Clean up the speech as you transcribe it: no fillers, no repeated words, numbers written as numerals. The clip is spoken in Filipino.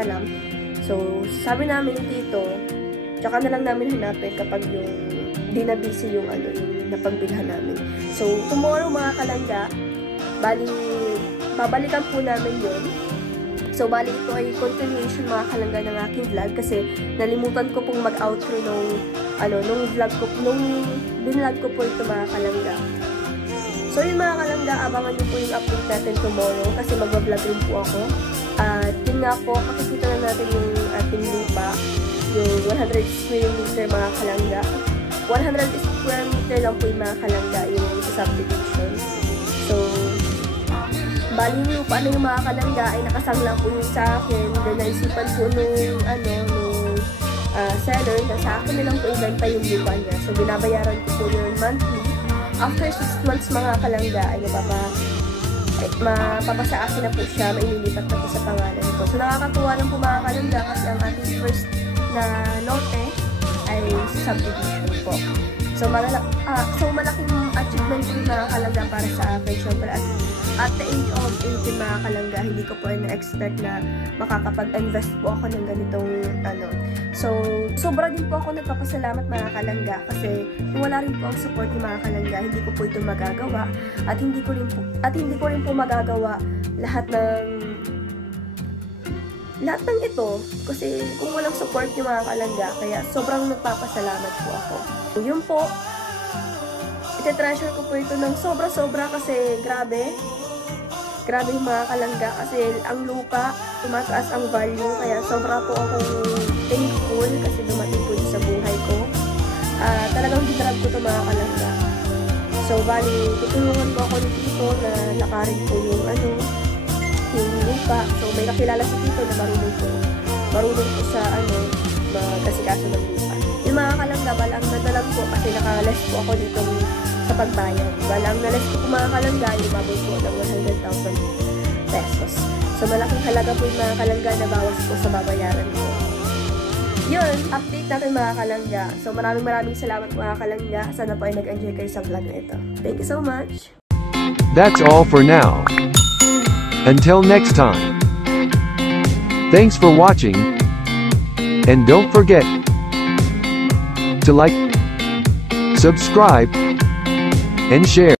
alam. So, sabi namin ni Tito, tsaka na lang namin hanapin kapag yung di na busy yung yung napagbilhan namin. So, tomorrow mga kalangga, babalikan po namin yun. So, bali ito ay continuation mga kalangga ng aking vlog kasi nalimutan ko pong mag-outro nung binlog ko po ito mga kalangga. So, yun mga kalangga, abangan nyo po yung upload natin tomorrow kasi mag-vlog rin po ako. At yun nga po, makikita na natin yung ating lupa, yung 100 square meter mga kalangga. 100 square meter lang po yung mga kalangga yung subdivision. So, bali yung lupa na yung mga kalangga ay nakasanglang po yun sa akin. Then, naisipan po nung seller na sa akin na lang po ibenta yung lupa niya. So, binabayaran ko po yun monthly. After 6 months mga kalangga ay mapapasa akin na po siya, maililipat na po sa pangalan ko. So, nakakatuwa lang po mga kalangga kasi ang ating first na lote ay subdivision po. So, malaking achievement po mga kalangga para sa akin. Siyempre, at the age of 18 mga kalangga, hindi ko po na-expect na makakapag-invest po ako ng ganitong So, sobra din po ako nagpapasalamat mga kalangga kasi kung wala rin po ang support ng mga kalangga, hindi ko po ito magagawa at hindi ko rin po magagawa lahat ng ito kasi kung walang support ng mga kalangga, kaya sobrang nagpapasalamat po ako. So, yun po, iti-treasure ko po ito ng sobra-sobra kasi grabe yung mga kalangga kasi ang lupa, tumataas ang value, kaya sobra po akong thankful kasi dumating po sa buhay ko. Talagang dinarab ko ito mga kalangga. So, bali, tutulungan ko ako ni Tito na lakarin po yung lupa. So, may kakilala si Tito na marunong po sa magkasikaso ng lupa. Yung mga kalangga, balang nadalang po kasi nakales po ako dito sa pagbayan. Balang nalas ko mga kalangga, umabot po ng 100,000 pesos. So, malaking halaga po yung mga kalangga na bawas po sa babayaran ko. Yun, update natin mga kalangga. So, maraming salamat mga kalangga. Sana po ay nag-enjoy kayo sa vlog na ito. Thank you so much! That's all for now. Until next time. Thanks for watching. And don't forget to like, subscribe, and share.